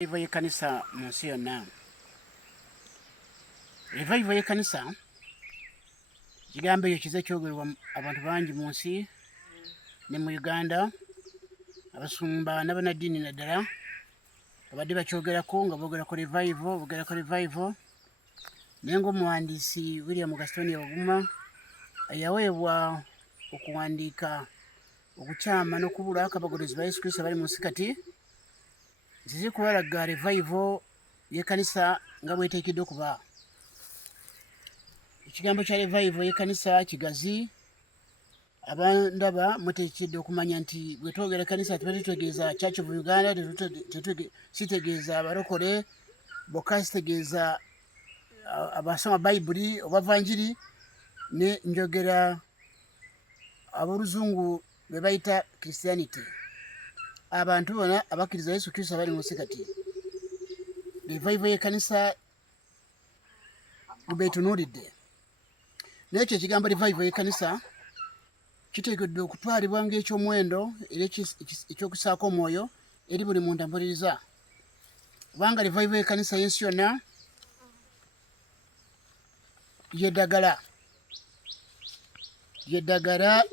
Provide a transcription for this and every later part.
Revival y'ekkanisa mu nsi yonna. Revival y'ekkanisa kigambo ekyo kize kyogerwa abantu bangi mu nsi ne mu Uganda, abasumba n'abannaddiini naddala babadde bakyogerako nga boogerako revival naye ng'omuwandiisi William Gastonia Oguma yaweebwa okuwandiika okukyama n'okubula akabagodezi ba Yesu Kristo abali mu nsi kati, nzize kubalaga revival y'ekkanisa nga bw'eteekeddwa okuba. Ekigambo kya revival y'ekkanisa kigazi. Abandaba muteekeddwa okumanya nti bwe twogera ekkanisa tuba tutegeeza Church of Uganda, sitegeeza abalokole bokka, sitegeeza abasoma Bayibuli oba Vanjiri, ne njogera ab'oluzungu be bayita Christianity, abantu bona abakkiriza Yesu Kristo abali mu nsi kati. Revival y'ekkanisa beetunuulidde. N'ekyo ekigambo revival y'ekkanisa kiteekeddwa okutwalibwa ng'ekyomuwendo era eky'okusaako omwoyo eri buli muntu ampuliriza. Kubanga revival y'ekkanisa y'ensi yonna yeddagala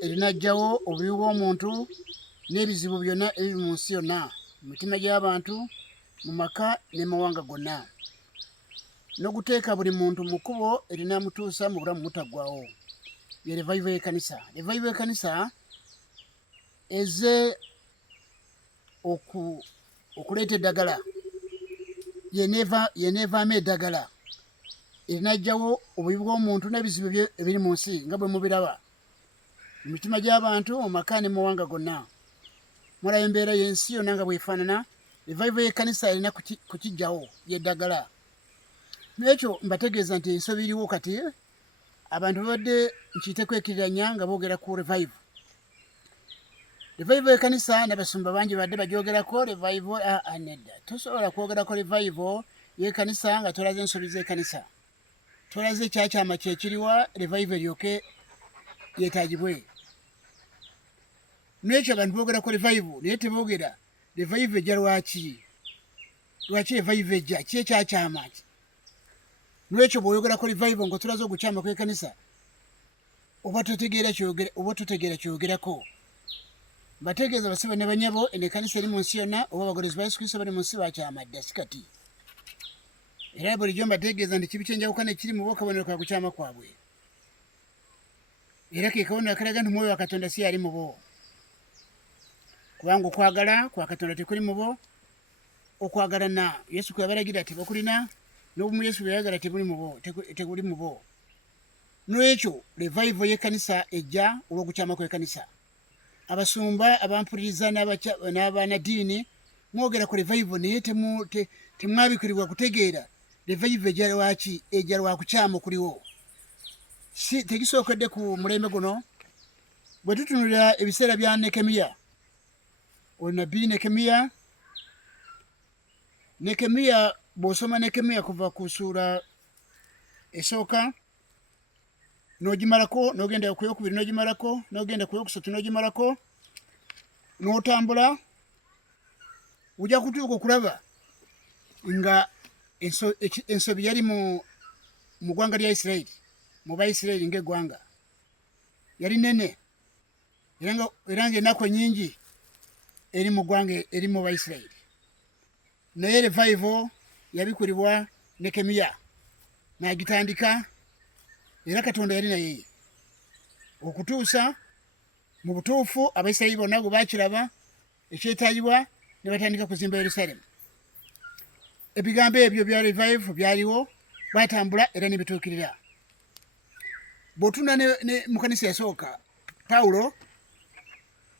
erinaggyawo obubi bw'omuntu n'ebizibu byonna ebiri mu nsi yonna, mu mitima gy'abantu, mu maka ne mawanga gonna, n'okuteeka buli muntu mu kkubo erinamutuusa mu bulamu mutaggwaawo. Ye revival y'ekkanisa. Revival y'ekkanisa eze okuleeta eddagala, yeneevaamu eddagala erinajjawo obubi bw'omuntu n'ebizibu ebiri mu nsi nga bwe mubiraba mu mitima gy'abantu, mu maka ne mu mawanga gonna. Mulaba embeera y'ensi yonna nga bw'efaanana. Revival y'ekkanisa erina kukiggyawo, yeddagala. N'ekyo mbategeeza nti ensobi eriwo kati, abantu babadde nkiyite kwekiriranya nga boogera ku revival. Revival y'ekkanisa n'abasumba bangi badde bagyogerako. Revival nedda, tosobola kwogerako revival y'ekkanisa nga tolaze ensobi z'ekkanisa, tolaze ekyakyama kyekiriwa revival eryoke yeetaagibwe. N'ekyo abantu boogerako revival naye teboogera revival ejja lwaki revival ejja ki ekyakyama. N'ekyo bw'oyogerako revival ng'otulaze okukyama kw'ekkanisa oba totegeera kyogerako. Mbategeeza basibe ne banyabo, eno ekkanisa eri mu nsi yonna oba abagodezi ba Yesu Kristo bali mu nsi bakyama dda, si kati. Era bulijjo mbategeeza nti kibi kyenjawukana ekiri mu bo kabonero ka kukyama kwabwe. Era ke kabonero akalaga nti omwoyo wa Katonda si yali mu bo. Kubanga okwagala kwa Katonda tekuli mu bo. Okwagalana Yesu kwe yabalagira tebakulina, n'obumu Yesu bwe yayagala teguli mu bo. N'ekyo revival y'ekkanisa ejja olw'okukyama kw'ekkanisa. Abasumba abampuliriza n'abannaddiini mwogera ku revival naye temwabikirirwa kutegeera revival ejja lwaki, ejja lwa kukyama okuliwo. Tegisookedde ku mulembe guno. Bwe tutunulira ebiseera bya Nekemiya, nnabbi Nekemiya, bw'osoma Nekemiya kuva ku ssuula esooka n'ogimalako, n'ogenda ku yokubiri n'ogimalako, n'ogenda ku yokusatu n'ogimalako, n'otambula, ojja kutuuka okulaba nga ensobi yali mu ggwanga lya Isirayiri, mu Bayisirayiri ng'eggwanga yali nene, era ng'ennaku ennyingi eri mu ggwanga eri mu Bayisirayiri. Naye revival yabikulibwa Nekemiya n'agitandika, era Katonda yali naye okutuusa mu butuufu Abayisirayiri bonna bwe baakiraba ekyetaagibwa ne batandika kuzimba Yerusaalemi. Ebigambo ebyo bya revival byaliwo, batambula era ne bituukirira. Bw'otunda ne mu kkanisa yasooka, Pawulo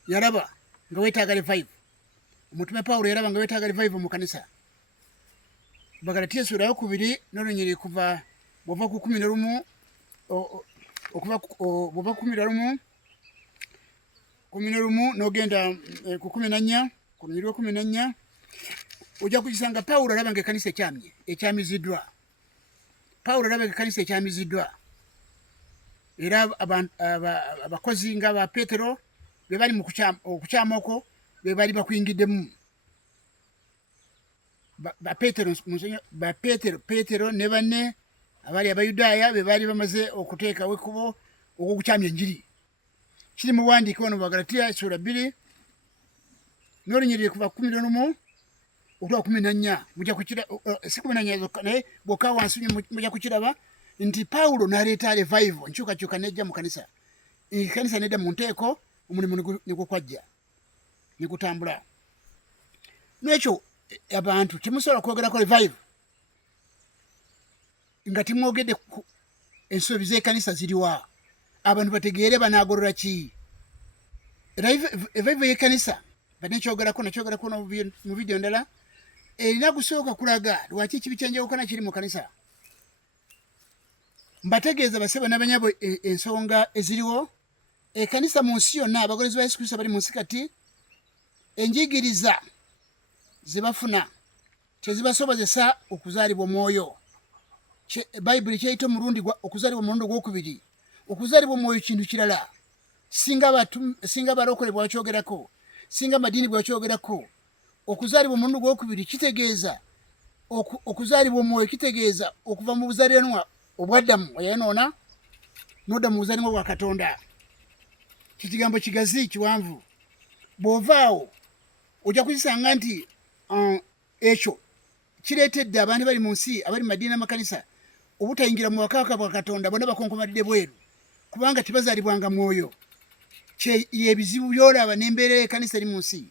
yalaba nga weetaaga revival. Omutume Pawulo yalaba nga weetaaga revival mu kkanisa. Bagalatiya essuula yokubiri n'olunyiriri kuva bw'ova ku 11 bw'ova ku 11 n'ogenda ku 14, ku lunyiriri lwa 14, ojja kukisanga Pawulo alaba ng'ekkanisa ekyamiziddwa. Pawulo alaba ng'ekkanisa ekyamiziddwa. Era abakozi nga ba Peetero be bali mu okukyama okwo be bali bakuyingiddemu. Petero ne banne abali abayudaaya be baali bamaze okuteekawo ekkubo okwokukyamya enjiri. Kiri mu buwandiike wano mu Galatiya essula 2 n'olunyiriri kuva 11 okutuuka 14 mujja kukira si 14 zokka naye bwokka wansi mujja kukiraba nti Pawulo n'aleeta revival nkyukakyuka nejja mu kanisa. Kanisa nedda mu nteeko omulimu ne gukwajja ne gutambula. N'ekyo abantu temusobola kwogerako revival nga timwogedde ensobi z'ekkanisa ziriwa, abantu bategeere banaagorora ki. Revival y'ekkanisa banekyogerako mu vidiyo ndala erina gusooka kulaga lwaki ekibi kyenjawukana kiri mu kanisa. Mbategeeza basebo n'abanyabo ensonga eziriwo. Ekkanisa mu nsi yonna abagolozi ba Yesu Kristo bali mu nsi kati enjigiriza ze bafuna tezibasobozesa okuzaalibwa omwoyo. Bayibuli kyeyita omulundi okuzaalibwa omulundi ogwokubiri. Okuzaalibwa omwoyo kintu kirala. Singa abalokole bwakyogerako, singa amadiini bwakyogerako. Okuzaalibwa omulundi ogwokubiri kitegeeza okuzaalibwa omwoyo kitegeeza okuva mu buzaaliranwa obwaddamu eyayonoona n'odda mu buzaaliranwa bwa Katonda. Kikigambo kigazi kiwanvu. Bw'ovaawo ojja kukisanga nti ekyo kireetedde abantu bali mu nsi abali mu madiini n'amakanisa obutayingira mu bwakabaka bwa Katonda bonna bakonkomalidde bweru kubanga tebazaalibwanga mwoyo. Yebizibu byolaba n'embeera y'ekkanisa eri mu nsi.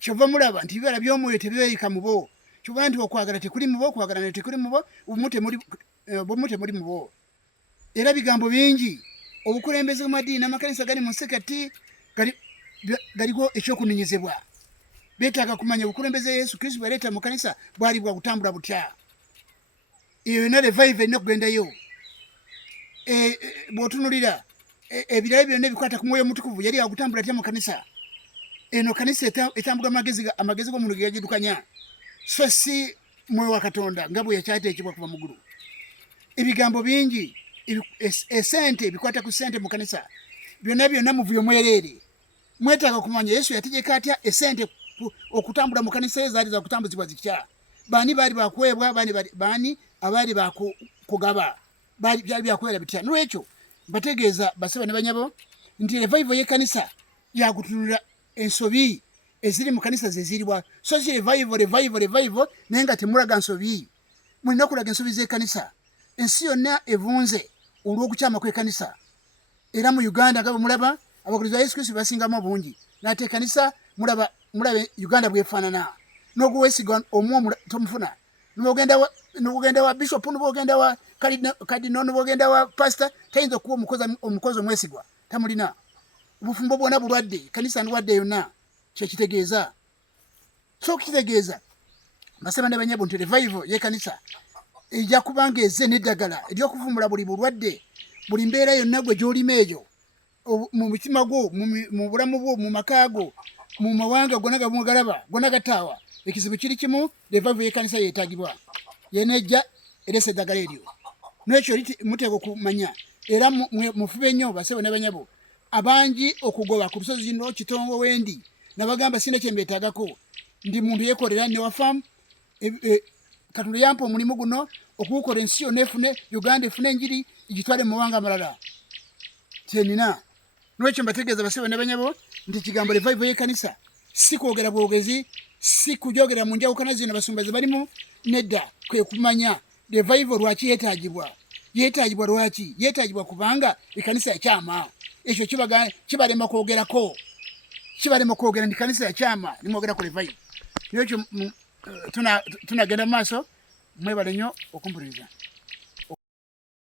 Kyova mulaba nti bibala by'omwoyo tebibeeyika mu bo. Kyova nti okwagala tekuli mu bo, okwagalana tekuli mu bo, obumu temuli mu bo. Era bigambo bingi obukulembeze bw'amadiini n'amakanisa gali mu nsi kati galiko ekyokunenyezebwa. Beetaaga kumanya obukulembeze Yesu Kristo bwaleeta mu kanisa bwali bwa kutambula butya. Eyo yonna revival erina okugendayo. Bw'otunulira ebirala byonna ebikwata ku mwoyo omutukuvu yali akutambula atya mu kanisa. Eno kanisa etambula amagezi g'omuntu ge yagidukanya, so si mwoyo wa Katonda nga bwe yakyateekebwa kuva mu ggulu. Ebigambo bingi, esente ebikwata ku sente mu kanisa byonna muvuyo mwereere. Mwetaaga kumanya Yesu yategeka atya esente okutambula mu kanisa ezaali za kutambuzibwa zitya. Baani baali bakuweebwa, baani abaali bakugaba, byali byakuweera bitya. N'olwekyo bategeeza basaba ne banyabo nti revival y'ekkanisa yakutunula ensobi eziri mu kanisa zeziriwa. So si revival naye nga temulaga nsobi. Mulina okulaga ensobi z'ekkanisa. Ensi yonna evunze olw'okukyama kw'ekkanisa. Era mu Uganda nga bwe mulaba abagolozi ba Yesu Kristo basingamu obungi. N'ate ekkanisa mulaba Uganda bwefaanana. N'oguweesiga omu tomufuna. N'obugenda wa bishop, n'obugenda wa kadino, n'obugenda wa pastor tayinza okuba omukozi omwesigwa. Tamulina. Obufumbo bwonna bulwadde, kanisa ndwadde yonna kyekitegeeza. So kitegeeza basaba ne banyabo nti revival y'ekkanisa ejja kubanga ezze n'eddagala ery'okuvumbula buli bulwadde, buli mbeera yonna gwe gy'olima eyo mu mutima gwo, mu bulamu bwo, mu maka go, mu mawanga gonna gamugalaba gonna gataawa. Ekizibu kiri kimu, revival y'ekkanisa yeetaagibwa. Yenejja erese eddagala eryo. N'ekyo muteekwa okumanya era mufube nnyo basebo ne banyabo abangi okugoba ku lusozi zino Kitongo wendi nabagamba sina kye mbeetaagako ndi muntu yeekolera ne wafaamu Katonda yampa omulimu guno okugukola ensi yonna efune, Uganda efune enjiri igitwale mu mawanga amalala kyenina. N'ekyo mbategeeza basebo ne banyabo nti kigambo revival y'ekkanisa si kwogera bwogezi, si kujogera mu njawukana zino basumba ze balimu, nedda kwe kumanya revival lwaki yeetaagibwa. Yeetaagibwa lwaki? Yeetaagibwa kubanga ekkanisa yakyama. Ekyo kibalema kwogerako. Kibalema kwogera nti kanisa yakyama nimwogera ku revival. N'ekyo tunagenda mu maaso, mwebale nnyo okumpuliriza.